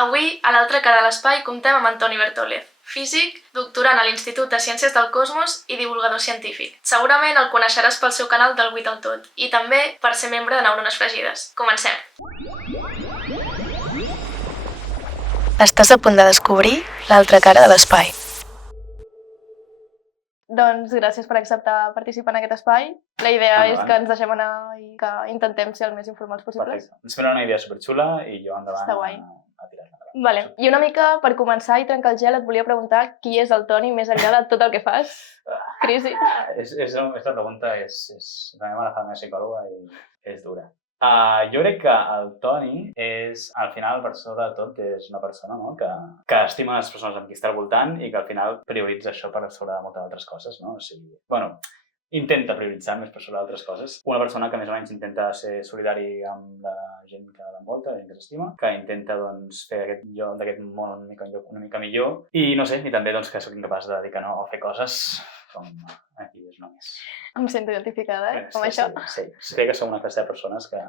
Avui, a l'altra cara de l'espai, comptem amb Antoni Bertòlez, físic, doctorant a l'Institut de Ciències del Cosmos i divulgador científic. Segurament el coneixeràs pel seu canal del 8 al tot i també per ser membre de Neurones Fregides. Comencem! Estàs a punt de descobrir l'altra cara de l'espai. Doncs gràcies per acceptar participar en aquest espai. La idea és que ens deixem anar i que intentem ser el més informats possibles. Perfecte. Ens sembla una idea superxula i jo endavant Està guai. a tirar-la endavant. Vale. I una mica per començar i trencar el gel et volia preguntar qui és el Toni més enllà de tot el que fas. Crisi. La pregunta és també me la fa la meva psicòloga i és dura. Jo crec que el Toni és, al final, per sobre de tot, és una persona, no? que estima les persones amb qui està al voltant i que al final prioritza això per sobre de moltes altres coses, no? O sigui, intenta prioritzar més per sobre d'altres coses. Una persona que més o menys intenta ser solidari amb la gent que l'envolta, la gent que s'estima, que intenta fer d'aquest món una mica millor i no sé, i també que soc incapaç de dir que no a fer coses com aquí és només. Em sento identificada, amb això. Sí. Crec que som una classe de persones que...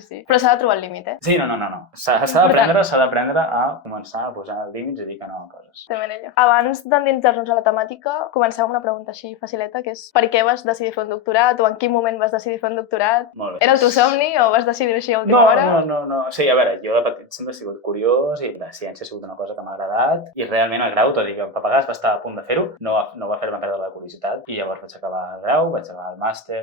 Sí. Però s'ha de trobar el límit, Sí, no. S'ha d'aprendre a començar a posar límits i dir que no a coses. També ella. Abans d'endinsar-nos a la temàtica, comencem amb una pregunta així facileta, que és per què vas decidir fer un doctorat o en quin moment vas decidir fer un doctorat? Molt bé. Era el teu somni o vas decidir així a última hora? No. Sí, a veure, jo de petit sempre he sigut curiós i la ciència ha sigut una cosa que m'ha agradat i realment el grau, tot i que en Papagàs va estar a punt de fer-ho, no va fer-me perdre la curiositat i llavors vaig acabar el grau, vaig acabar el màster.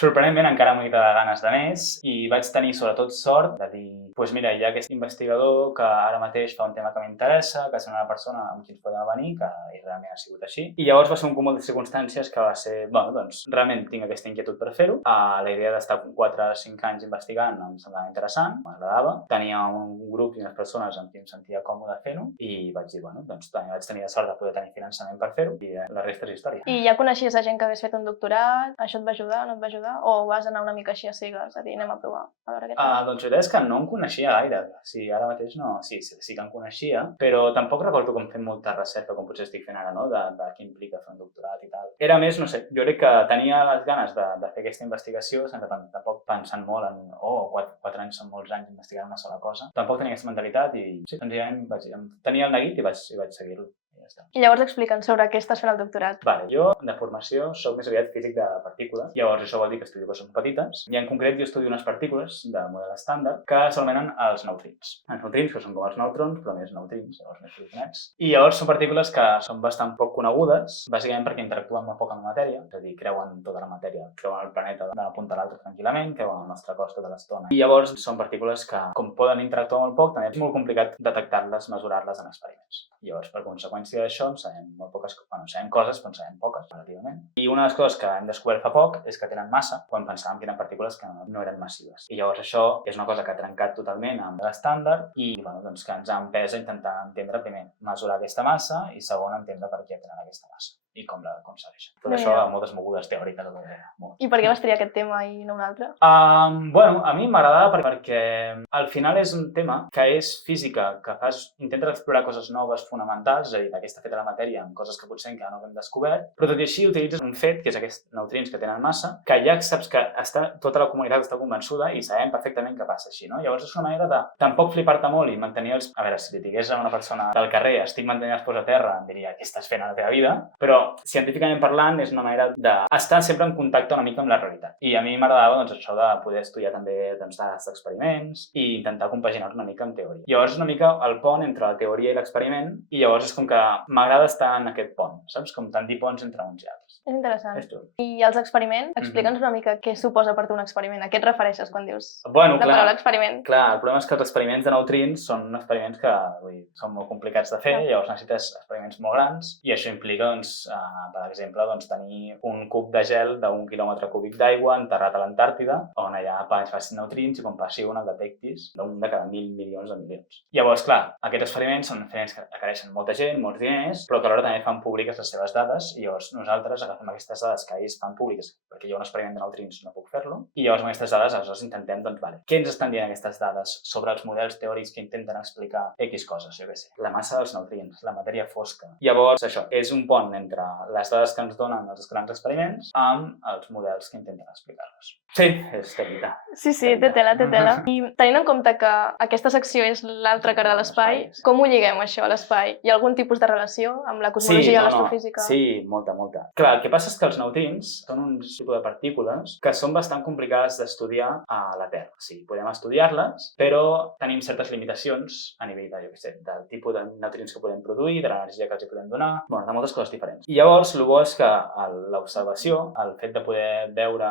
Sorprenentment encara amb una mica de ganes de més i vaig tenir sobretot sort de dir doncs mira, hi ha aquest investigador que ara mateix fa un tema que m'interessa, que és una persona amb qui ens podem venir, que realment ha sigut així. I llavors va ser un cúmul de circumstàncies que va ser, realment tinc aquesta inquietud per fer-ho. La idea d'estar 4 o 5 anys investigant em semblava interessant, m'agradava. Tenia un grup i unes persones amb qui em sentia còmode fent-ho i vaig dir, també vaig tenir la sort de poder tenir finançament per fer-ho i la resta és història. I ja coneixies a gent que hagués fet un doctorat? Això et va ajudar, no et va ajudar? O vas anar una mica així a cegues, a dir, anem a provar, a veure què tal? Doncs la idea és que no em coneixia gaire. Sí, ara mateix no, sí que em coneixia, però tampoc recordo com fent molta recerca, com potser estic fent ara, no? De què implica fer un doctorat i tal. Era més, no sé, jo crec que tenia les ganes de fer aquesta investigació, sense tampoc pensant molt en, 4 anys són molts anys investigant una sola cosa. Tampoc tenia aquesta mentalitat i sí, senzillament tenia el neguit i vaig seguir-lo. I llavors explica'ns sobre què estàs fent el doctorat. Jo, de formació, soc més aviat físic de partícules. Llavors, això vol dir que estudio coses petites. I en concret, jo estudio unes partícules de model estàndard que s'anomenen els neutrins. Els neutrins, que són com els neutrons, però més neutrins, llavors més protonets. I llavors són partícules que són bastant poc conegudes, bàsicament perquè interactuen molt poc amb la matèria, és a dir, creuen tota la matèria, creuen el planeta d'una punta a l'altra tranquil·lament, creuen el nostre cos tota l'estona. I llavors són partícules que, com poden interactuar molt poc, també és molt complicat detectar-les, mesurar-les en experiments. Llavors, per conseqüència d'això, sabem molt poques coses, sabem coses, però en sabem poques, relativament. I una de les coses que hem descobert fa poc és que tenen massa, quan pensàvem que eren partícules que no eren massives. I llavors això és una cosa que ha trencat totalment amb l'estàndard i que ens ha empès a intentar entendre, primer, mesurar aquesta massa i segon, entendre per què tenen aquesta massa i com segueixen. Tot això amb moltes mogudes teòriques. I per què vas triar aquest tema i no un altre? A mi m'agradava perquè al final és un tema que és física, que intentes explorar coses noves fonamentals, és a dir, d'aquesta feta de la matèria amb coses que potser encara no hem descobert, però tot i així utilitzes un fet, que és aquests neutrins que tenen massa, que ja saps que tota la comunitat està convençuda i sabem perfectament què passa així, no? Llavors és una manera de tampoc flipar-te molt i mantenir els... A veure, si li digués a una persona del carrer estic mantenint els peus a terra, em diria què estàs fent a la teva vida, però científicament parlant és una manera d'estar sempre en contacte una mica amb la realitat. I a mi m'agradava això de poder estudiar també dades d'experiments i intentar compaginar una mica amb teoria. Llavors és una mica el pont entre la teoria i l'experiment i llavors és com que m'agrada estar en aquest pont, saps? Com tendir ponts entre uns i altres. És interessant. I els experiments, explica'ns una mica què suposa per tu un experiment. A què et refereixes quan dius la paraula experiment? Clar, el problema és que els experiments de neutrins són experiments que són molt complicats de fer, llavors necessites experiments molt grans i això implica, per exemple, tenir un cub de gel d'1 quilòmetre cúbic d'aigua enterrat a l'Antàrtida, on allà passin neutrins i quan passi un el detectis d'un de cada 1.000 milions de milions. Llavors, clar, aquests experiments són experiments que requereixen molta gent, molts diners, però que alhora també fan públiques les seves dades i llavors nosaltres agafem amb aquestes dades que ells fan públiques, perquè hi ha un experiment de neutrins, no puc fer-lo, i llavors amb aquestes dades aleshores intentem, doncs, vale, què ens estan dient aquestes dades sobre els models teòrics que intenten explicar X coses, jo què sé, la massa dels neutrins, la matèria fosca. Llavors, això és un pont entre les dades que ens donen els grans experiments amb els models que intenten explicar-los. Sí, és tècnica. Sí, té tela. I tenint en compte que aquesta secció és l'altra cara de l'espai, com ho lliguem això a l'espai? Hi ha algun tipus de relació amb la cosmologia, l'astrofísica? Sí, molta. Clar, el que passa és que els neutrins són un tipus de partícules que són bastant complicades d'estudiar a la Terra. O sigui, podem estudiar-les, però tenim certes limitacions a nivell de, jo què sé, del tipus de neutrins que podem produir, de l'energia que els hi podem donar, de moltes coses diferents. I llavors, el bo és que l'observació, el fet de poder veure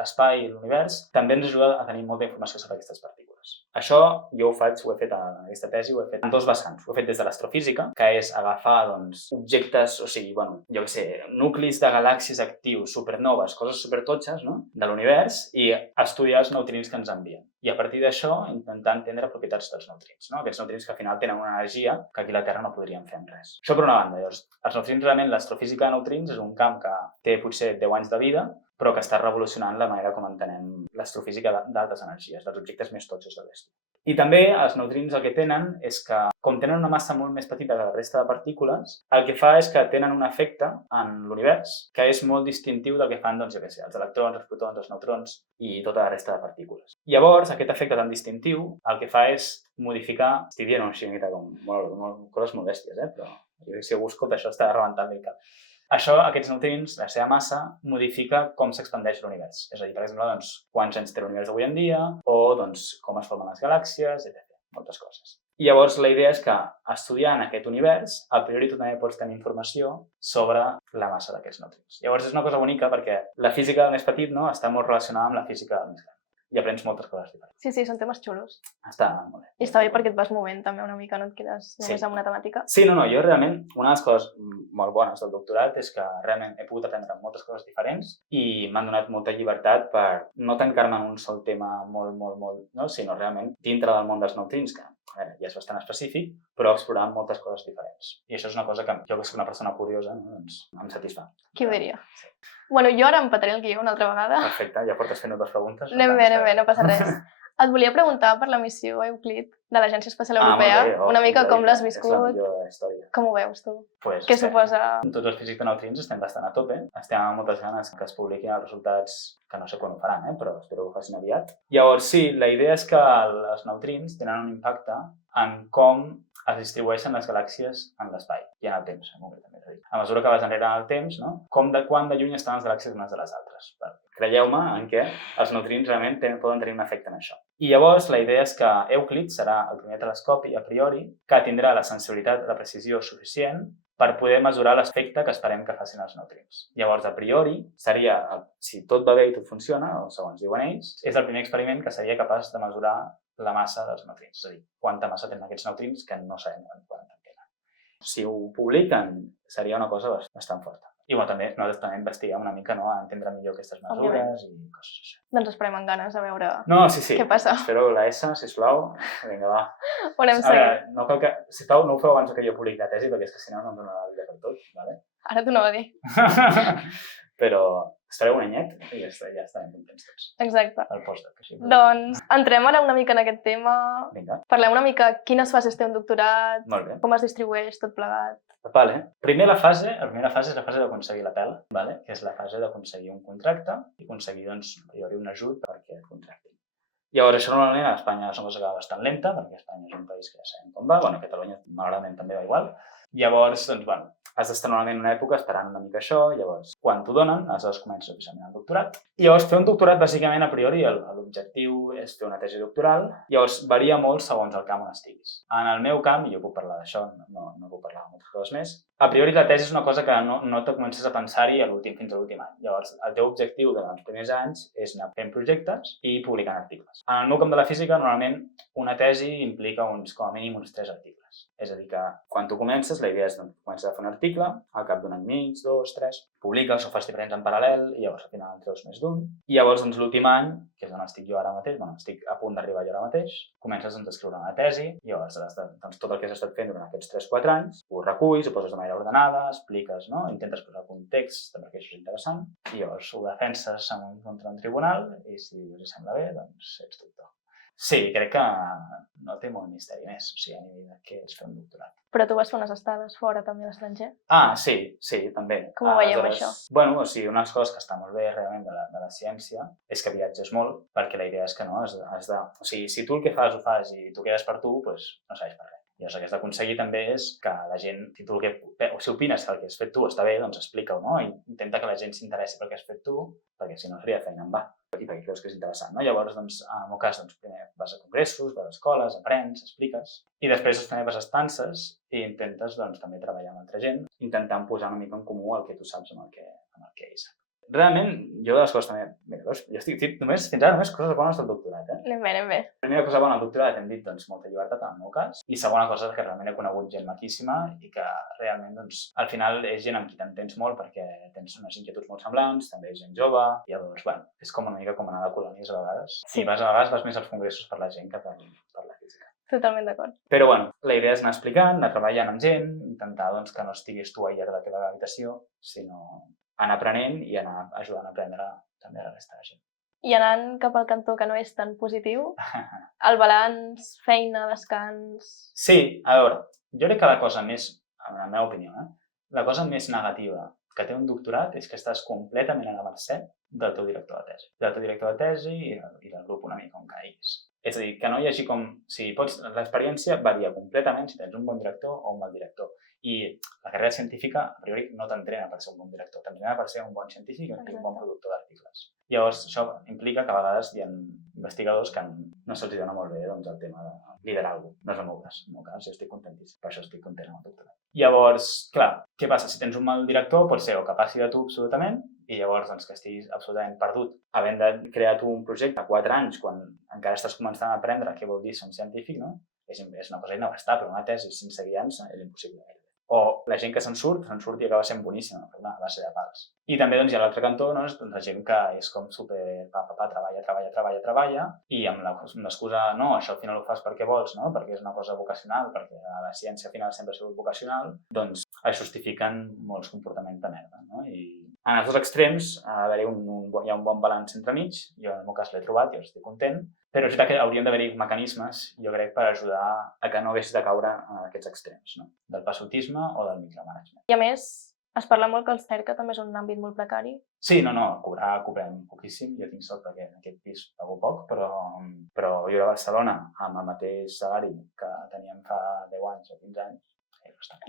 l'espai i l'univers, també ens ajuda a tenir molta informació sobre aquestes partícules. Això jo ho he fet en aquesta tesi, ho he fet en dos vessants. Ho he fet des de l'astrofísica, que és agafar, doncs, objectes, o sigui, jo què sé, nuclis de galàxies actius, supernoves, coses supertotxes, no?, de l'univers, i estudiar els neutrins que ens envien. I a partir d'això, intentar entendre propietats dels neutrins, no? Aquests neutrins que al final tenen una energia que aquí a la Terra no podríem fer amb res. Això per una banda. Llavors, els neutrins, realment, l'astrofísica de neutrins és un camp que té potser 10 anys de vida, però que està revolucionant la manera com entenem l'astrofísica d'altes energies, dels objectes més totxos de l'estudi. I també els neutrins el que tenen és que, com tenen una massa molt més petita que la resta de partícules, el que fa és que tenen un efecte en l'univers que és molt distintiu del que fan, doncs, jo què sé, els electrons, els protons, els neutrons i tota la resta de partícules. Llavors, aquest efecte tan distintiu el que fa és modificar, estic dient una miqueta com coses modèsties, però si algú escolta això està rebentant el cap. Això, aquests neutrins, la seva massa, modifica com s'expandeix l'univers. És a dir, per exemple, doncs, quants anys té l'univers avui en dia, o doncs, com es formen les galàxies, etc. Moltes coses. I llavors la idea és que, estudiant aquest univers, a priori tu també pots tenir informació sobre la massa d'aquests neutrins. Llavors és una cosa bonica perquè la física del més petit, no?, està molt relacionada amb la física del més gran. I aprens moltes coses diferents. Sí, són temes xulos. Està molt bé. I està bé perquè et vas movent també una mica, no et quedes només amb una temàtica. Sí, jo realment, una de les coses molt bones del doctorat és que realment he pogut aprendre moltes coses diferents i m'han donat molta llibertat per no tancar-me en un sol tema molt, no? Sinó realment dintre del món dels neutrins, que ja és bastant específic, però explorar moltes coses diferents. I això és una cosa que jo, que soc una persona curiosa, doncs em satisfà. Qui ho diria? Bueno, jo ara empataré el guió una altra vegada. Perfecte, ja portes fent dues preguntes. Anem bé, no passa res. Et volia preguntar per la missió Euclid de l'Agència Espacial Europea, una mica com l'has viscut. És la millor història. Com ho veus, tu? Pues què suposa? Tots els físics de neutrins estem bastant a tope. Estem amb moltes ganes que es publiquin els resultats, que no sé quan ho faran, però espero que ho facin aviat. Llavors, sí, la idea és que els neutrins tenen un impacte en com es distribueixen les galàxies en l'espai i en el temps, concretament. És a dir, a mesura que vas enrere en el temps, no? Quan de lluny estan les galàxies unes de les altres. Creieu-me en què els neutrins realment poden tenir un efecte en això. I llavors la idea és que Euclid serà el primer telescopi, a priori, que tindrà la sensibilitat i la precisió suficient per poder mesurar l'efecte que esperem que facin els neutrins. Llavors, a priori, seria, si tot va bé i tot funciona, o segons diuen ells, és el primer experiment que seria capaç de mesurar la massa dels neutrins, és a dir, quanta massa tenen aquests neutrins que no sabem quant tenen. Si ho publiquen, seria una cosa bastant forta. I també nosaltres també investiguem una mica, a entendre millor aquestes mesures i coses així. Doncs esperem amb ganes a veure sí. Què passa. Espero la S, sisplau. Vinga, va. Ho anem seguint. No cal que... Sisplau, no ho feu abans que jo publiqui la tesi, perquè és que si no em dona la vida per tot, vale? Ara t'ho anava a dir. Però estareu un anyet i ja estarem contents tots. Exacte. El postdoc. Doncs entrem ara una mica en aquest tema. Vinga. Parlem una mica quines fases té un doctorat, molt bé. Com es distribueix tot plegat. Vale. La primera fase és la fase d'aconseguir la pela, vale? Que és la fase d'aconseguir un contracte i aconseguir, doncs, a priori un ajut perquè et contractin. Llavors, això normalment a Espanya és una cosa que va bastant lenta, perquè Espanya és un país que ja sabem com va, a Catalunya malauradament també va igual. Llavors, doncs, has d'estar normalment una època esperant una mica això, llavors, quan t'ho donen, aleshores comences oficialment el doctorat. I llavors, fer un doctorat, bàsicament, a priori, l'objectiu és fer una tesi doctoral, llavors varia molt segons el camp on estiguis. En el meu camp, i jo puc parlar d'això, no puc parlar de moltes coses més, a priori la tesi és una cosa que no te comences a pensar-hi fins a l'últim any. Llavors, el teu objectiu dels primers anys és anar fent projectes i publicant articles. En el meu camp de la física, normalment, una tesi implica com a mínim uns 3 articles. És a dir, que quan tu comences, la idea és que comences a fer un article, al cap d'un any mig, 2, 3, publiques o fas diferents en paral·lel i llavors al final en treus més d'un. I llavors, l'últim any, que és on estic jo ara mateix, estic a punt d'arribar jo ara mateix, comences a escriure una tesi i llavors tot el que has estat fent durant aquests 3-4 anys ho reculls, ho poses de manera manera ordenada, expliques, no? Intentes posar context perquè això és interessant i llavors ho defenses contra un tribunal i si us sembla bé, doncs ets doctor. Sí, crec que no té molt misteri més, o sigui, a nivell de què és fer un doctorat. Però tu vas fer unes estades fora també a l'estranger? Sí, també. Com ho veiem, això? Bueno, o sigui, una de les coses que està molt bé realment de la ciència és que viatges molt, perquè la idea és que no, has de... O sigui, si tu el que fas ho fas i tu quedes per tu, doncs no serveix per res. I llavors el que has d'aconseguir també és que la gent, si opines que el que has fet tu està bé, doncs explica-ho, no? I intenta que la gent s'interessi pel que has fet tu, perquè si no seria feina en va. I perquè creus que és interessant, no? Llavors, doncs, en el meu cas, doncs, primer vas a congressos, vas a escoles, aprens, expliques, i després també vas a estances i intentes, doncs, també treballar amb altra gent, intentant posar una mica en comú el que tu saps amb el que ell sap. Realment, jo de les coses també... Mira, veus, jo estic dit fins ara només coses bones del doctorat, Anem bé. Primera cosa bona del doctorat hem dit, doncs, molta llibertat en el meu cas, i segona cosa que realment he conegut gent maquíssima i que realment, doncs, al final és gent amb qui t'entens molt perquè tens unes inquietuds molt semblants, també és gent jove, i llavors, bueno, és com una mica com anar de colònies a vegades. Sí. I a vegades vas més als congressos per la gent que per la física. Totalment d'acord. Però, bueno, la idea és anar explicant, anar treballant amb gent, intentar, doncs, que no estiguis tu aïllat a la teva habitació, sinó anar aprenent i anar ajudant a aprendre també a la resta de gent. I anant cap al cantó que no és tan positiu, el balanç, feina, descans... Sí, a veure, jo crec que la cosa més, en la meva opinió, la cosa més negativa que té un doctorat és que estàs completament a la mercè del teu director de tesi. Del teu director de tesi i del grup una mica on caiguis. És a dir, que no hi hagi com... L'experiència varia completament si tens un bon director o un mal director. I la carrera científica, a priori, no t'entrena per ser un bon director, t'entrena per ser un bon científic i un bon productor d'articles. Llavors, això implica que a vegades hi ha investigadors que no se'ls dona molt bé doncs, el tema de liderar alguna cosa. No és el meu cas, jo estic contentíssim, per això estic content amb el doctorat. Llavors, clar, què passa? Si tens un mal director, pot ser o que passi de tu absolutament i llavors doncs, que estiguis absolutament perdut havent de crear tu un projecte a 4 anys quan encara estàs començant a aprendre què vol dir ser un científic, no? És una cosa inabastable, una tesi sense guiança és impossible. O la gent que se'n surt i acaba sent boníssima, però a base de pals. I també doncs, hi ha l'altre cantó, no? Doncs, la gent que és com super treballa i amb l'excusa, no, això al final ho fas perquè vols, no? Perquè és una cosa vocacional, perquè la ciència al final sempre ha sigut vocacional, doncs es justifiquen molts comportaments de merda, no? I en els dos extrems hi ha un bon balanç entremig, jo en el meu cas l'he trobat, jo estic content, però és veritat que haurien d'haver-hi mecanismes, jo crec, per ajudar a que no haguessis de caure en aquests extrems, no? Del passotisme o del micromanagement. I a més, es parla molt que el Cerca també és un àmbit molt precari. Sí, cobrem poquíssim, jo tinc sort perquè en aquest pis pago poc, però viure a Barcelona amb el mateix salari que teníem fa 10 anys o 15 anys,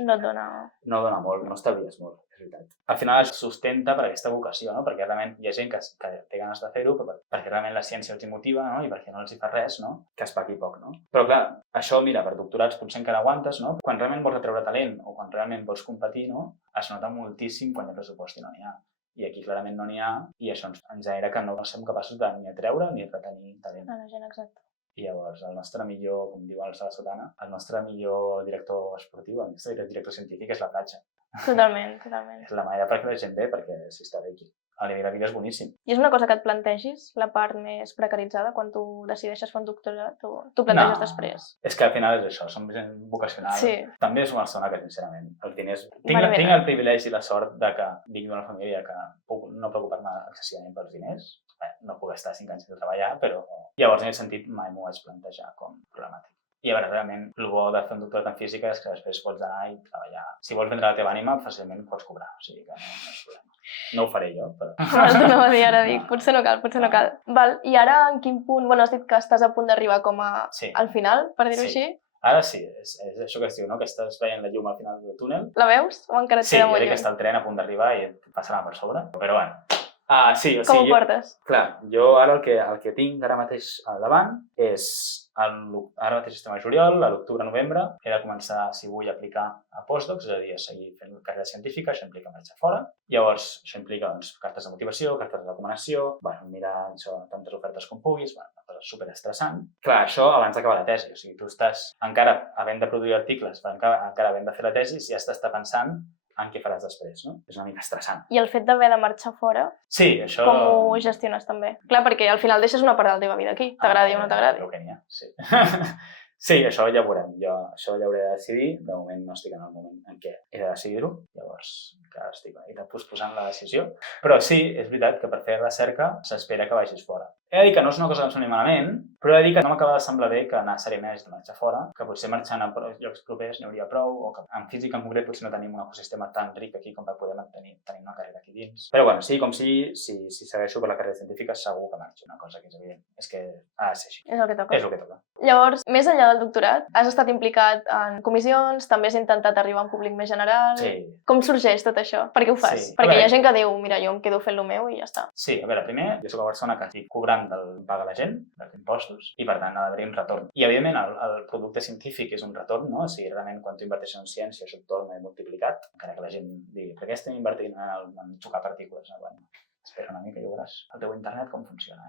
no et dona... No dona molt, no estalvies molt, és veritat. Al final es sustenta per aquesta vocació, no? Perquè realment hi ha gent que té ganes de fer-ho, perquè realment la ciència els motiva, no? I perquè no els hi fa res, no? Que es pagui poc, no? Però clar, això, mira, per doctorats potser encara aguantes, no? Quan realment vols atreure talent o quan realment vols competir, no? Es nota moltíssim quan hi ha pressupost i no n'hi ha. I aquí clarament no n'hi ha i això ens genera que no som capaços de ni atreure ni retenir talent. A la gent, exacte. I llavors el nostre millor, com diu el Sala Sotana, el nostre millor director esportiu, el nostre director científic és la platja. Totalment. És la manera perquè la gent ve, perquè si està bé aquí. El nivell de vida és boníssim. I és una cosa que et plantegis, la part més precaritzada, quan tu decideixes fer un doctorat o t'ho planteges després? És que al final és això, som gent vocacional. Sí. També és una zona que, sincerament, els diners... Tinc el privilegi i la sort de que vinc d'una família que puc no preocupar-me excessivament pels diners. No puc estar 5 anys sense treballar, però llavors en aquest sentit mai m'ho vaig plantejar com problemàtic. I a veure, realment, el bo de fer un doctorat en física és que després pots anar i treballar. Si vols vendre la teva ànima, fàcilment pots cobrar, o sigui que no és problema. No ho faré jo, però... No va dir, ara dic, potser no cal. Val, i ara en quin punt... Bueno, has dit que estàs a punt d'arribar com al final, per dir-ho així? Ara sí, és això que es diu, no? Que estàs veient la llum al final del túnel. La veus? O encara et queda molt lluny? Sí, jo crec que està el tren a punt d'arribar i et passarà per sobre, però bueno... Sí, o sigui, com ho portes? Clar, jo ara el que tinc ara mateix al davant és... Ara mateix estem a juliol, a l'octubre-novembre, he de començar, si vull, a aplicar a postdocs, és a dir, a seguir fent carrera científica, això implica marxar fora. Llavors, això implica doncs, cartes de motivació, cartes de recomanació, mirar això, tantes ofertes com puguis, una cosa superestressant. Clar, això abans d'acabar la tesi, o sigui, tu estàs encara havent de produir articles, encara havent de fer la tesi, ja estàs pensant en què faràs després, no? És una mica estressant. I el fet d'haver de marxar fora, sí, això... com ho gestiones també? Clar, perquè al final deixes una part de la teva vida aquí, t'agradi o no t'agradi. Crec que n'hi ha, sí. Sí, això ja ho veurem. Jo això ja hauré de decidir. De moment no estic en el moment en què he de decidir-ho. Llavors, encara estic una mica posposant la decisió. Però sí, és veritat que per fer recerca s'espera que vagis fora. He de dir que no és una cosa que em soni malament, però he de dir que no m'acaba de semblar bé que anar seriament de marxar fora, que potser marxant a llocs propers n'hi hauria prou, o que en física en concret potser no tenim un ecosistema tan ric aquí com per poder tenir una carrera aquí dins. Però bueno, sí, com sí, si segueixo per la carrera científica segur que marxo, una cosa que és evident. És que ha de ser així. És el que toca. És el que toca. Llavors, més enllà del doctorat, has estat implicat en comissions, també has intentat arribar a un públic més general. Sí. Com sorgeix tot això? Per què ho fas? Sí. Perquè hi ha gent que diu, mira, jo em quedo fent el meu i ja està. Sí, a veure, primer, jo soc a Barcelona que estic cobrant del paga la gent, dels impostos, i per tant ha d'haver un retorn. I evidentment el producte científic és un retorn, no? O sigui, realment quan tu inverteixes en ciència això et torna multiplicat, encara que la gent digui, per què estem invertint en xocar partícules? Bueno, espera una mica i veuràs el teu internet com funciona,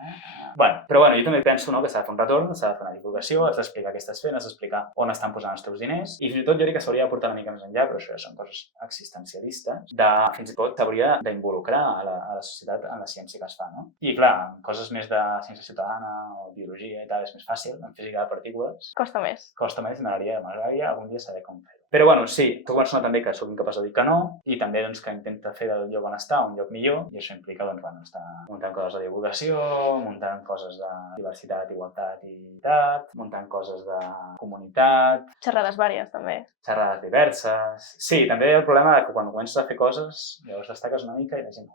Però jo també penso que s'ha de fer un retorn, s'ha de fer una divulgació, has d'explicar què estàs fent, has d'explicar on estan posant els teus diners i fins i tot jo crec que s'hauria de portar una mica més enllà, però això ja són coses existencialistes, fins i tot t'hauria d'involucrar a la societat en la ciència que es fa, no? I clar, coses més de ciència ciutadana o biologia i tal és més fàcil, en física de partícules. Costa més, m'agradaria algun dia saber com fer-ho. Però bueno, sí, soc una persona també que soc incapaç de dir que no i també que intenta fer del lloc on està un lloc millor i això implica estar muntant coses de divulgació, muntant coses de diversitat, igualtat i equitat, muntant coses de comunitat. Xerrades vàries, també. Xerrades diverses. Sí, també hi ha el problema que quan comences a fer coses, llavors destaques una mica i la gent,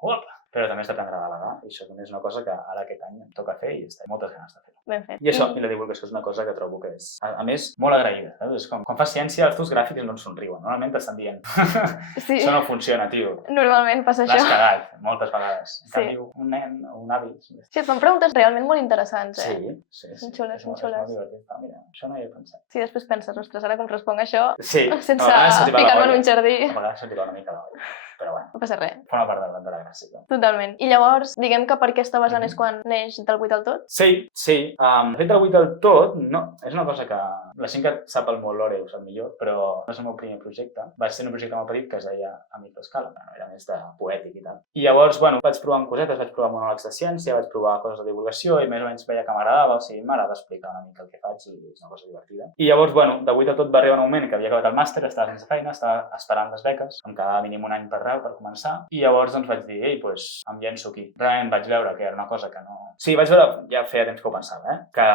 però també has d'aprendre a delegar i això també és una cosa que ara aquest any em toca fer i estic moltes ganes de fer-ho. Ben fet. I això, i la divulgació és una cosa que trobo que és, a més, molt agraïda. És com, quan fas ciència, els teus gràfics no ens somriuen. Normalment t'estan dient, sí. Això no funciona, tio. Normalment passa això. L'has cagat, moltes vegades. En canvi, un nen o un avi... Sí, et fan preguntes realment molt interessants, Sí. Són xules. Mira, això no hi he pensat. Sí, després penses, ostres, ara com responc això sense ficar-me en un jardí. A vegades se't va una mica la olla. Però bueno, no passa res. Forma part de la gràcia. Totalment. I llavors, diguem que per aquesta vessant és quan neix del 8 al tot? Sí. De fet, del 8 al tot, no. És una cosa que la gent que sap el molt lore ho sap millor, però no és el meu primer projecte. Va ser un projecte molt petit que es deia a microescala. Era més de poètic i tal. I llavors, vaig provar cosetes, vaig provar monòlegs de ciència, vaig provar coses de divulgació i més o menys veia que m'agradava, o sigui, m'agrada explicar una mica el que faig i és una cosa divertida. I llavors, de 8 a tot va arribar un moment que havia acabat el màster, estava sense feina, estava esperant les beques, em quedava mínim un any per començar, i llavors vaig dir, em llenço aquí. Realment vaig veure que era una cosa que no... Sí, vaig veure, ja feia temps que ho pensava, que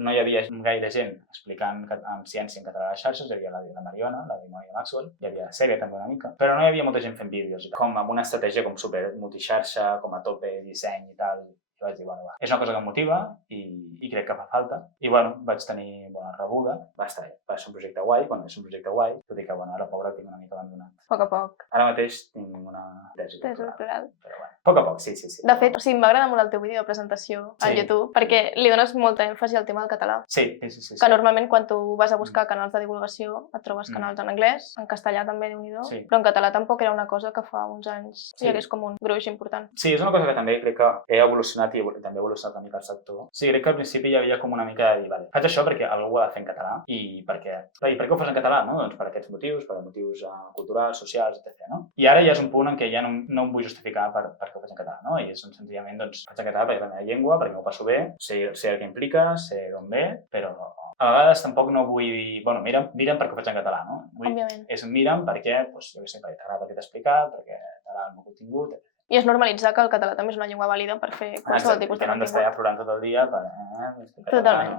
no hi havia gaire gent explicant en ciència en català a les xarxes, hi havia la Mariona, la Dimònia Maxwell, hi havia la Sèrie també una mica, però no hi havia molta gent fent vídeos, com amb una estratègia com super multixarxa, com a tope disseny i tal. I vaig dir, és una cosa que em motiva i crec que fa falta. I vaig tenir bona rebuda. Va estar bé. Va ser un projecte guai, és un projecte guai, tot i que ara pobre tinc una mica abandonat. A poc a poc. Ara mateix tinc una tesi doctoral. Però a poc a poc, sí. De fet, m'agrada molt el teu vídeo de presentació a YouTube, perquè li dones molta èmfasi al tema del català. Sí. Que normalment quan tu vas a buscar canals de divulgació et trobes canals en anglès, en castellà també, Déu-n'hi-do, però en català tampoc era una cosa que fa uns anys hi hagués com un gruix important. Sí, és una cosa que també crec que he evolucionat i també ha evolucionat una mica el sector. Sí, crec que al principi hi havia com una mica de dir, faig això perquè algú ho ha de fer en català i per què ho fas en català? Doncs per aquests motius, per motius culturals, socials, etc. I ara ja és un punt en què ja no em vull justificar per què ho faig en català, i és senzillament, faig en català perquè és la meva llengua, perquè m'ho passo bé, sé el que implica, sé d'on ve, però a vegades tampoc no vull dir, mira'm perquè ho faig en català, Òbviament. Mira'm perquè, perquè t'agrada el que t'he explicat, perquè t'agrada el meu contingut, etc. I és normalitzar que el català també és una llengua vàlida per fer qualsevol tipus de contingut. Que no hem d'estar ja plorant tot el dia per... Totalment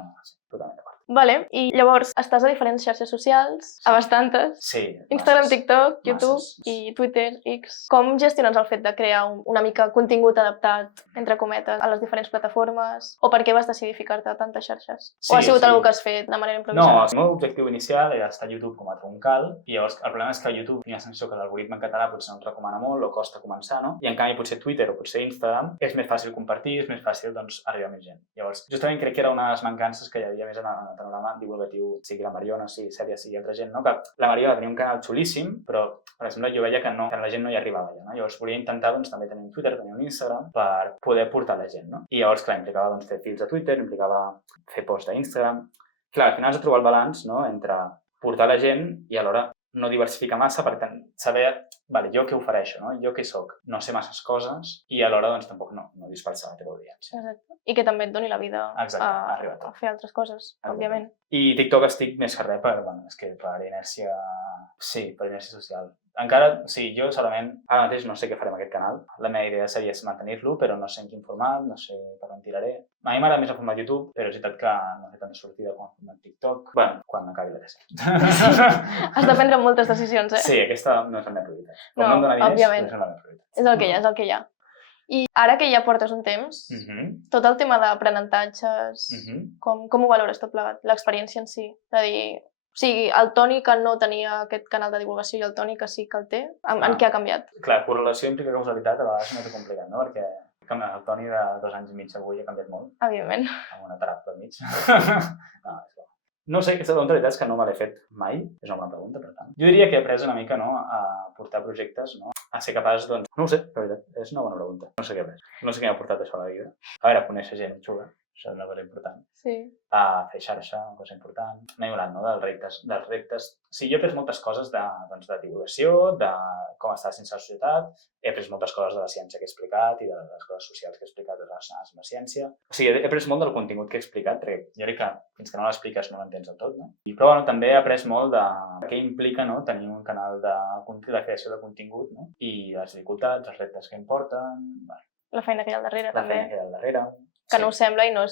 d'acord. Vale, i llavors estàs a diferents xarxes socials, a bastantes. Sí. Instagram, TikTok, YouTube i Twitter, X. Com gestiones el fet de crear una mica contingut adaptat, entre cometes, a les diferents plataformes? O per què vas decidir ficar-te a tantes xarxes? O ha sigut alguna que has fet de manera improvisada? No, el meu objectiu inicial era estar a YouTube com a troncal i llavors el problema és que a YouTube tinc la sensació que l'algoritme en català potser no et recomana molt o costa començar, I en canvi potser Twitter o potser Instagram és més fàcil compartir, és més fàcil arribar a més gent. Llavors, justament crec que era una de les mancances que hi havia més en el panorama divulgatiu, sigui la Mariona, sigui Sèrie, sigui altra gent, que la Mariona tenia un canal xulíssim, però, per exemple, jo veia que la gent no hi arribava allà, Llavors volia intentar, també tenir un Twitter, tenir un Instagram, per poder portar la gent, I llavors, clar, implicava, fer fils de Twitter, implicava fer posts d'Instagram. Clar, al final has de trobar el balanç, entre portar la gent i alhora no diversificar massa, per tant, saber, vale, jo què ofereixo, no? Jo què soc? No sé masses coses i alhora doncs tampoc no dispersar la teva audiència. Exacte. I que també et doni la vida a fer altres coses, òbviament. I TikTok estic més que res per inèrcia, sí, per inèrcia social. Encara, sí, jo solament, ara mateix no sé què faré amb aquest canal. La meva idea seria mantenir-lo, però no sé en quin format, no sé per on tiraré. A mi m'agrada més el format YouTube, però és veritat que no té tanta sortida com el format TikTok. Bueno, quan acabi la tesi. Has de prendre moltes decisions, eh? Sí, aquesta no és la meva prioritat. Com no em dona diners, òbviament. No és la meva prioritat. És el que hi ha, és el que hi ha. I ara que ja portes un temps, tot el tema d'aprenentatges, com ho valores tot plegat? L'experiència en si? És a dir, o sigui, el Toni que no tenia aquest canal de divulgació i el Toni que sí que el té, en què ha canviat? Clar, correlació implica causalitat, a vegades no és complicat, no? Perquè el Toni de 2 anys i mig avui ha canviat molt. Evidentment. Amb una teràpia al mig. No sé, aquesta pregunta, la veritat és que no me l'he fet mai. És una bona pregunta, per tant. Jo diria que he après una mica, no?, a portar projectes, no?, a ser capaç, doncs... No ho sé, la veritat, és una bona pregunta. No sé què he après. No sé què m'ha portat això a la vida. A veure, conèixer gent xula, això és una cosa important. Sí. A fer xarxa, una cosa important. M'he donat, no?, dels reptes. Sí, jo he après moltes coses de divulgació, de com estar sense la societat. He après moltes coses de la ciència que he explicat i de les coses socials que he explicat relacionades amb la ciència. O sigui, he après molt del contingut que he explicat, perquè jo crec que fins que no l'expliques no l'entens del tot, no? Però bueno, també he après molt de què implica, no?, tenir un canal de creació de contingut, no?, i les dificultats, els reptes que importen... Bueno, la feina que hi ha al darrere, també. La feina que hi ha al darrere. Que no ho sembla i no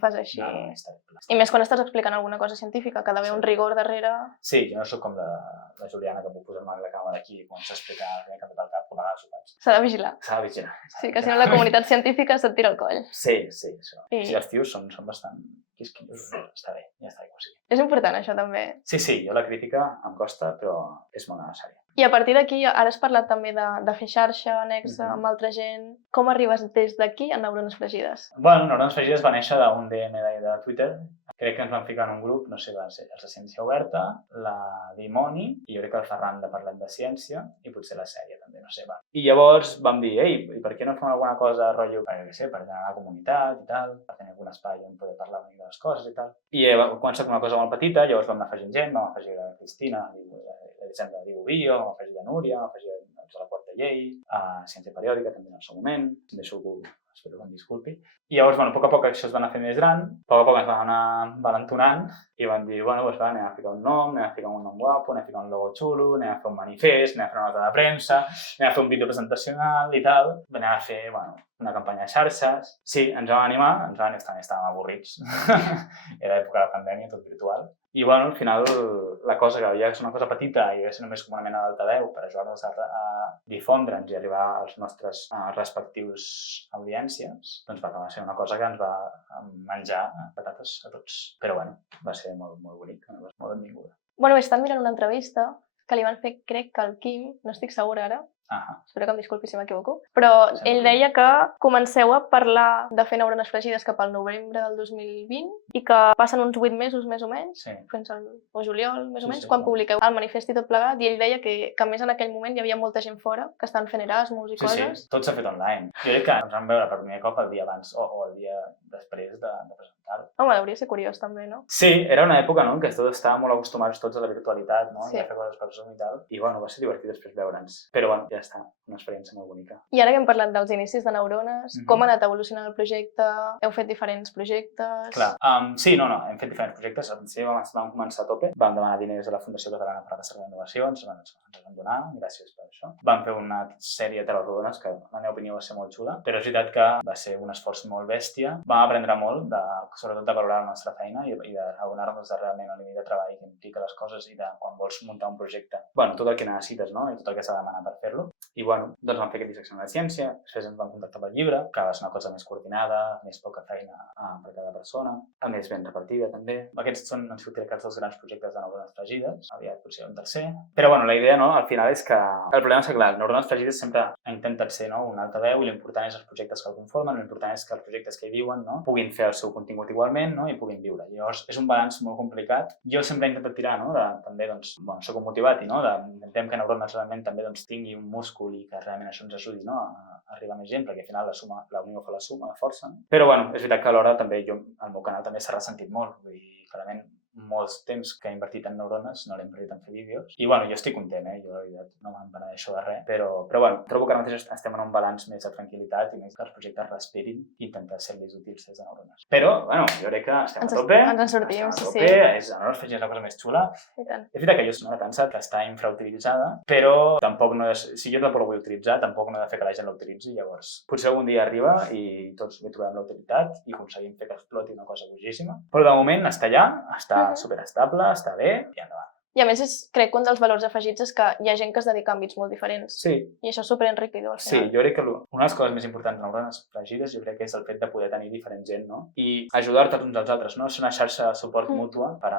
fas així. No, està bé. I més quan estàs explicant alguna cosa científica, que ha d'haver un rigor darrere... Sí, jo no sóc com la Juliana, que puc posar-me la càmera aquí i començar a explicar el que m'ha cap, com a vegades ho faig. S'ha de vigilar. S'ha de vigilar. Sí, que si no la comunitat científica se't tira el coll. Sí, això. Sí, els tios són bastant quisquillos. Està bé, ja està igual. És important, això, també. Sí, jo la crítica em costa, però és molt necessària. I a partir d'aquí, ara has parlat també de fer xarxa anexa amb altra gent. Com arribes des d'aquí a Neurones Fregides? Bueno, Neurones Fregides va néixer d'un DM de Twitter. Crec que ens van ficar en un grup, no sé, va ser els de Ciència Oberta, la Dimoni, i jo crec que el Ferran de Parlem de Ciència, i potser la Sèrie també, no sé, va. I llavors vam dir, ei, i per què no fem alguna cosa, rotllo, per generar la comunitat i tal, per tenir algun espai on poder parlar una mica de les coses i tal. I va començar com una cosa molt petita, llavors vam anar afegint gent, vam afegir la Cristina, la Diu Bio, vam afegir la Núria, vam afegir la Quarta Llei, a Ciència Periòdica també en el seu moment, si deixo algú, espero que em disculpi. I llavors, bueno, a poc això es va anar fent més gran, a poc ens vam anar valentonant i vam dir, bueno, doncs va, anem a ficar un nom, anem a ficar un nom guapo, anem a ficar un logo xulo, anem a fer un manifest, anem a fer una nota de premsa, anem a fer un vídeo presentacional i tal. Anem a fer, bueno, una campanya de xarxes. Sí, ens vam animar, també estàvem avorrits. Era l'època de la pandèmia, tot virtual. I, bueno, al final, la cosa que havia de ser una cosa petita i havia de ser només com una mena d'altaveu per ajudar-nos a difondre'ns i arribar als nostres respectius audiències, doncs va acabar sent una cosa que ens va menjar patates a tots. Però, bueno, va ser molt, molt bonic, molt benvinguda. Bueno, he estat mirant una entrevista que li van fer, crec que al Quim, no estic segura ara, espero que em disculpi si m'equivoco, però ell deia que comenceu a parlar de fer Neurones Fregides cap al novembre del 2020 i que passen uns 8 mesos més o menys, fins al juliol més o menys, quan publiqueu el manifest i tot plegat, i ell deia que més en aquell moment hi havia molta gent fora que estan fent Erasmus i coses. Sí, tot s'ha fet online. Jo crec que ens vam veure per primer cop el dia abans o el dia després de presentar-ho. Home, hauria de ser curiós també, no? Sí, era una època, no?, en què tots estàvem molt acostumats tots a la virtualitat, no?, i a fer coses per Zoom i tal, i, bueno, va ser divertit després veure'ns. Però, bueno, ja està, una experiència molt bonica. I ara que hem parlat dels inicis de Neurones, com ha anat evolucionant el projecte? Heu fet diferents projectes? Clar, sí, no, hem fet diferents projectes. Al principi vam començar a tope, vam demanar diners a la Fundació Catalana per a la Recerca d'Innovació, ens van donar, gràcies per això. Vam fer una sèrie de teles rodones que, en la meva opinió, va ser molt xula, però és veritat que va ser un esforç molt bèstia. Vam aprendre molt, sobretot de valorar la nostra feina i d'adonar-nos de realment el nivell de treball que implica les coses i de quan vols muntar un projecte. Bueno, tot el que necessites, no?, i tot el que s'ha de demanar per fer-lo. I, bueno, doncs vam fer aquest dissecció de la ciència, després ens vam contactar pel llibre, que va ser una cosa més coordinada, més poca feina per cada persona, a més ben repartida també. Aquests són, han sigut aquests dos grans projectes de Neurones Fregides, aviat potser un tercer. Però, bueno, la idea, no?, al final és que el problema és que, clar, Neurones Fregides sempre ha intentat ser, no?, un altaveu i l'important és els projectes que el conformen, l'important és que els projectes que hi viuen, no?, puguin fer el seu contingut igualment, no?, i puguin viure. Llavors, és un balanç molt complicat. Jo sempre he intentat tirar, no?, també, doncs, bueno, soc un motivat i, no?, intentem que Neurones realment també, doncs, tingui un múscul i que realment això ens ajudi, no?, a arribar a més gent, perquè al final la unió fa la suma, la força. No? Però, bueno, és veritat que alhora també el meu canal també s'ha ressentit molt. Vull dir, clarament, molts temps que he invertit en neurones no l'he invertit en fer vídeos. I bueno, jo estic content, jo la veritat no me'n penedeixo de res, però bueno, trobo que ara mateix estem en un balanç més de tranquil·litat i més que els projectes respirin i intentar ser-los útils des de neurones. Però, bueno, jo crec que estem a tope. Ens en sortim, sí. Neurones és la cosa més xula. És veritat que jo soc una dansa que està infrautilitzada, però tampoc no és, si jo tampoc la vull utilitzar, tampoc no he de fer que la gent la utilitzi, llavors potser algun dia arriba i tots li trobem la utilitat i aconseguim fer que exploti una cosa boníssima. Però de moment està allà, està superestable, està bé i endavant. I a més, crec que un dels valors afegits és que hi ha gent que es dedica a àmbits molt diferents. Sí. I això és superenriquidor, al final. Sí, jo crec que una de les coses més importants en neurones fregides jo crec que és el fet de poder tenir diferent gent, no? I ajudar-te uns als altres, no? És una xarxa de suport mútua per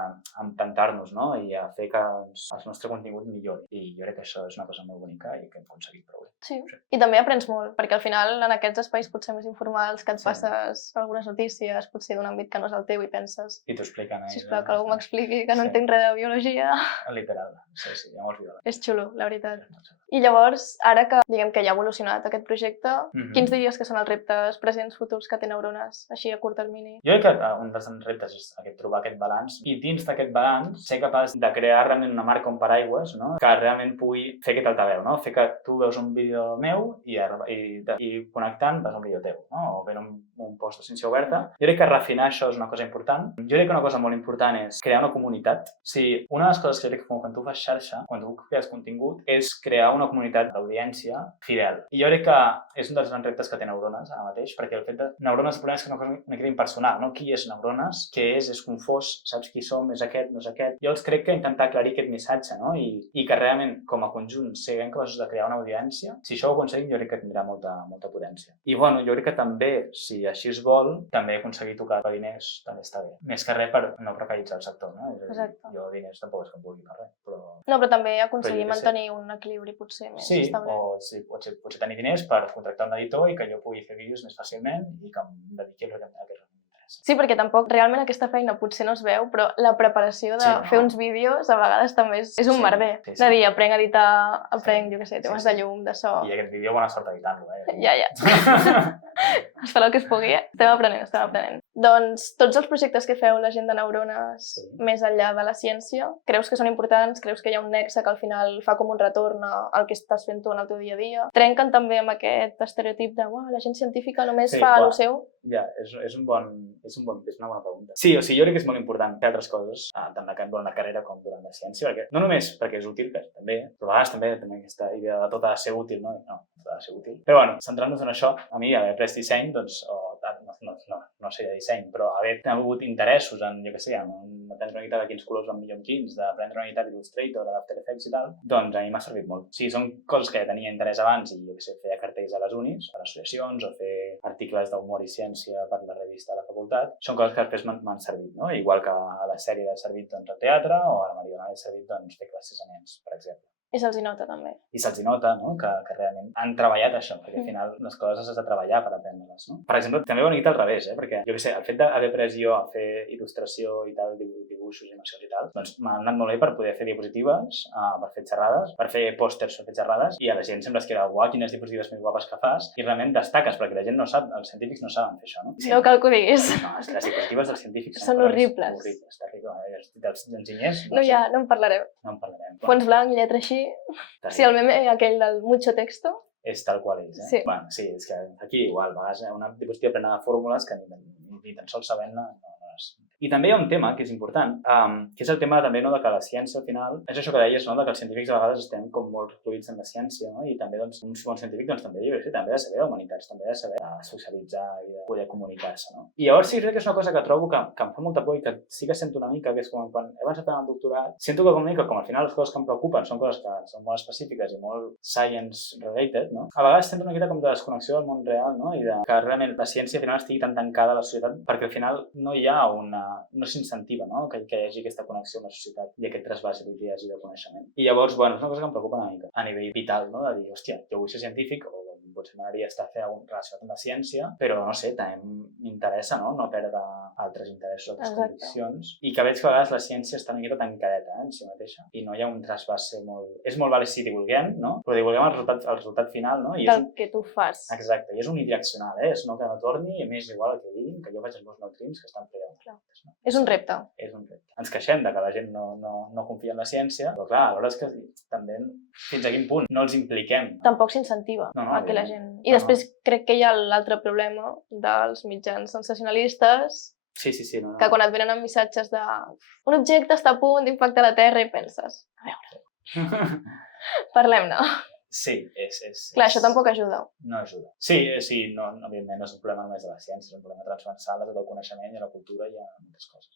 empantar-nos, no? I a fer que el nostre contingut millori. I jo crec que això és una cosa molt bonica i que hem aconseguit prou bé. Sí. I també aprens molt, perquè al final en aquests espais potser més informals que et passes algunes notícies, potser d'un àmbit que no és el teu i penses... I t'ho expliquen. Sisplau, que algú m'expliqui, que no entenc res de biologia. Literal, sí, ja molts violen. És xulo, la veritat. I llavors, ara que diguem que ja ha evolucionat aquest projecte, quins diries que són els reptes presents futurs que té Neurones, així a curt termini? Jo crec que un dels reptes és trobar aquest balanç i dins d'aquest balanç ser capaç de crear realment una marca, un paraigües, no? Que realment pugui fer aquest altaveu, no? Fer que tu veus un vídeo meu i connectant veus un vídeo teu, no? O veure un post de ciència oberta. Jo crec que refinar això és una cosa important. Jo crec que una cosa molt important és crear una comunitat. O sigui, una de les coses que jo crec que quan tu fas xarxa, quan tu crees contingut, és crear una comunitat d'audiència fidel. I jo crec que és un dels grans reptes que té Neurones ara mateix, perquè el fet de Neurones el problema és que no és una cosa impersonal, no? Qui és Neurones? Què és confós, saps qui som, és aquest, no és aquest. Jo crec que intentar aclarir aquest missatge, no? I que realment, com a conjunt, siguem capaços de crear una audiència. Si això ho aconseguim, jo crec que tindrà molta potència. I bueno, jo crec que també, si així es vol, també aconseguir tocar diners també està bé. Més que res per no precaritzar el sector, no? Exacte. Jo diners tampoc és que em vulgui per res, però... No, però també aconseguir mantenir un equilibri potser més estable. Sí, o potser tenir diners per contractar un editor i que jo pugui fer vídeos més fàcilment i que em dediqui a aquest m'interessa. Sí, perquè tampoc realment aquesta feina potser no es veu, però la preparació de fer uns vídeos a vegades també és un merder. De dir, aprenc a editar, aprenc, jo què sé, temes de llum, de so... I aquest vídeo, bona sort editant-lo, Ja. Es farà el que es pugui, Estem aprenent. Doncs tots els projectes que feu la gent de Neurones més enllà de la ciència, creus que són importants? Creus que hi ha un nexe que al final fa com un retorn al que estàs fent tu en el teu dia a dia? Trenquen també amb aquest estereotip de la gent científica només fa el seu? Ja, és una bona pregunta. Sí, o sigui, jo crec que és molt important fer altres coses, tant durant la carrera com durant la ciència, perquè no només perquè és útil, que també, però a vegades també aquesta idea de tot ha de ser útil, no? No, tot ha de ser útil. Però bueno, centrant-nos en això, a mi haver après disseny, doncs, no sé de disseny, però haver tingut interessos en, jo què sé, en aprendre una mica de quins colors van millor amb quins, d'aprendre una mica d'Illustrator, de l'After Effects i tal, doncs a mi m'ha servit molt. Sí, són coses que ja tenia interès abans i, jo què sé, feia cartells a les unis, a les associacions, o fer articles d'humor i ciència per la revista de la facultat. Són coses que després m'han servit, no? Igual que a la sèrie ha servit al teatre o a la Mariona ha servit fer classes a nens, per exemple. I se'ls nota, també. I se'ls nota, no? Que realment han treballat això, perquè al final les coses has de treballar per aprendre-les, no? Per exemple, també ho he dit al revés, perquè, jo què sé, el fet d'haver après jo a fer il·lustració i tal, dibuixos, animacions i tal, doncs m'ha anat molt bé per poder fer diapositives, per fer xerrades, per fer pòsters per fer xerrades, i a la gent sempre es queda, uau, quines diapositives més guapes que fas, i realment destaques, perquè la gent no sap, els científics no saben fer això, no? No cal que ho diguis. No, les diapositives dels científics són horribles. Horribles, terribles. Dels enginyers... No en parlarem. Fons blanc, lletra així... Sí, el meme aquell del mucho texto. És tal qual és, Sí. Bueno, sí, és que aquí igual, a vegades una diapositiva plena de fórmules que ni tan sols sabent-ne no és. I també hi ha un tema que és important, que és el tema també de que la ciència al final, és això que deies, no? De que els científics a vegades estem com molt recluïts en la ciència, no? I també doncs, un bon científic també ha de saber d'humanitats, també ha de saber socialitzar i de poder comunicar-se, no? I llavors sí crec que és una cosa que trobo que em fa molta por i que sí que sento una mica, que és com quan he avançat en el doctorat, sento que com al final les coses que em preocupen són coses que són molt específiques i molt science related, no? A vegades sento una miqueta com de desconnexió del món real, no? I que realment la ciència al final estigui tan tancada a la societat perquè al final no hi ha no s'incentiva, no? Que hi hagi aquesta connexió amb la societat i aquest trasbàs d'idees i de coneixement. I llavors, bueno, és una cosa que em preocupa una mica a nivell vital, no? De dir, hòstia, jo vull ser científic o potser m'agradaria estar fent algun relacionat amb la ciència, però no sé, també m'interessa no perdre altres interessos, altres conviccions, i que veig que a vegades la ciència està una miqueta tancadeta en si mateixa, i no hi ha un trasbàs molt... És molt vale si divulguem, no? Però divulguem el resultat final, no? I del que tu fas. Exacte, i és unidireccional, és no que no torni, i a més igual el que diguin, que jo faig els meus neutrins que estan preus. No? És un repte. És un repte. Ens queixem de que la gent no confia en la ciència, però clar, alhora és que també fins a quin punt no els impliquem. Tampoc s'incentiva a que la gent... I després crec que hi ha l'altre problema dels mitjans sensacionalistes. Sí. Que quan et venen amb missatges de un objecte està a punt d'impactar la Terra i penses, a veure, parlem-ne. Sí, Clar, això tampoc ajuda. No ajuda. Sí, no, evidentment no és un problema només de la ciència, és un problema transversal de tot el coneixement i la cultura i a moltes coses.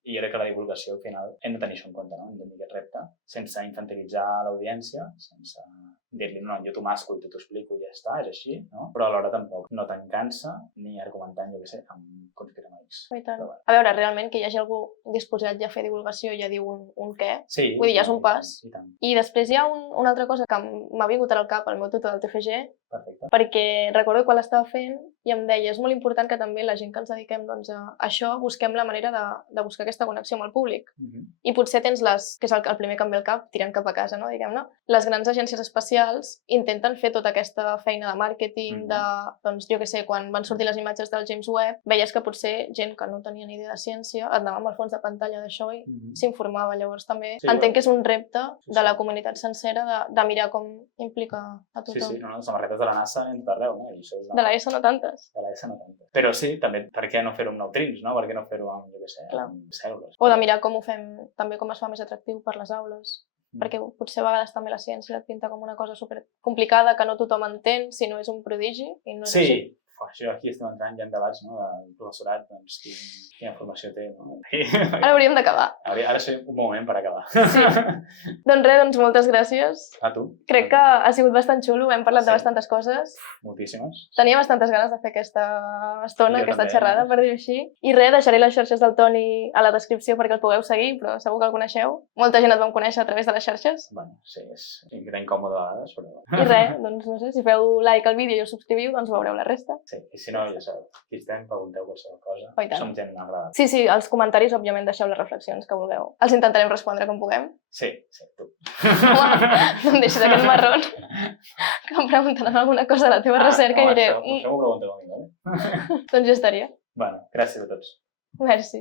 I jo crec que la divulgació, al final, hem de tenir això en compte, no? Hem de tenir aquest repte, sense infantilitzar l'audiència, sense dir-li, no, jo t'ho masco i t'ho explico i ja està, és així, no? Però alhora tampoc no tancant-se ni argumentant, jo què sé, amb conspiranoics. A veure, realment que hi hagi algú disposat ja a fer divulgació, ja diu un què, sí, vull dir, ja és un pas. I després hi ha una altra cosa que m'ha vingut al cap al meu tutor del TFG, perfecte. Perquè recordo quan l'estava fent i em deia, és molt important que també la gent que ens dediquem doncs, a això busquem la manera de buscar aquesta connexió amb el públic. I potser tens que és el primer que em ve al cap, tirant cap a casa, no? Diguem-ne. Les grans agències espacials intenten fer tota aquesta feina de màrqueting, doncs jo què sé, quan van sortir les imatges del James Webb, veies que potser gent que no tenia ni idea de ciència et anava amb el fons de pantalla d'això i s'informava. Llavors també entenc que és un repte de la comunitat sencera de mirar com implica a tothom. Sí, no, samarretes de la NASA en tot arreu, no? De la ESO no tantes. De la ESO no tantes. Però sí, també, per què no fer-ho amb neutrins, no? Per què no fer-ho amb, jo què sé, amb cèl·lules? O de mirar com ho fem, també com es fa més atractiu per les aules. Perquè potser a vegades també la ciència et pinta com una cosa supercomplicada que no tothom entén, si no és un prodigi i no és així. Això aquí estem entrant ja en debats, no? Del professorat, doncs, quina formació té, no? Ara hauríem d'acabar. Ara és un bon moment per acabar. Sí. Doncs res, moltes gràcies. A tu. Crec que ha sigut bastant xulo, hem parlat de bastantes coses. Moltíssimes. Tenia bastantes ganes de fer aquesta estona, aquesta xerrada, per dir-ho així. I res, deixaré les xarxes del Toni a la descripció perquè el pugueu seguir, però segur que el coneixeu. Molta gent et vam conèixer a través de les xarxes. Bueno, sí, és una incòmode a vegades, però... I res, doncs no sé, si feu like al vídeo i us subscriviu, doncs veureu la resta. Sí, i si no, ja sabeu, aquí estem, pregunteu qualsevol cosa. Som gent agradable. Sí, als comentaris, òbviament, deixeu les reflexions que vulgueu. Els intentarem respondre com puguem. Sí, tu. No em deixis aquest marrón que em preguntaran alguna cosa de la teva recerca i diré... Això m'ho pregunteu a mi, vale? Doncs ja estaria. Bueno, gràcies a tots. Merci.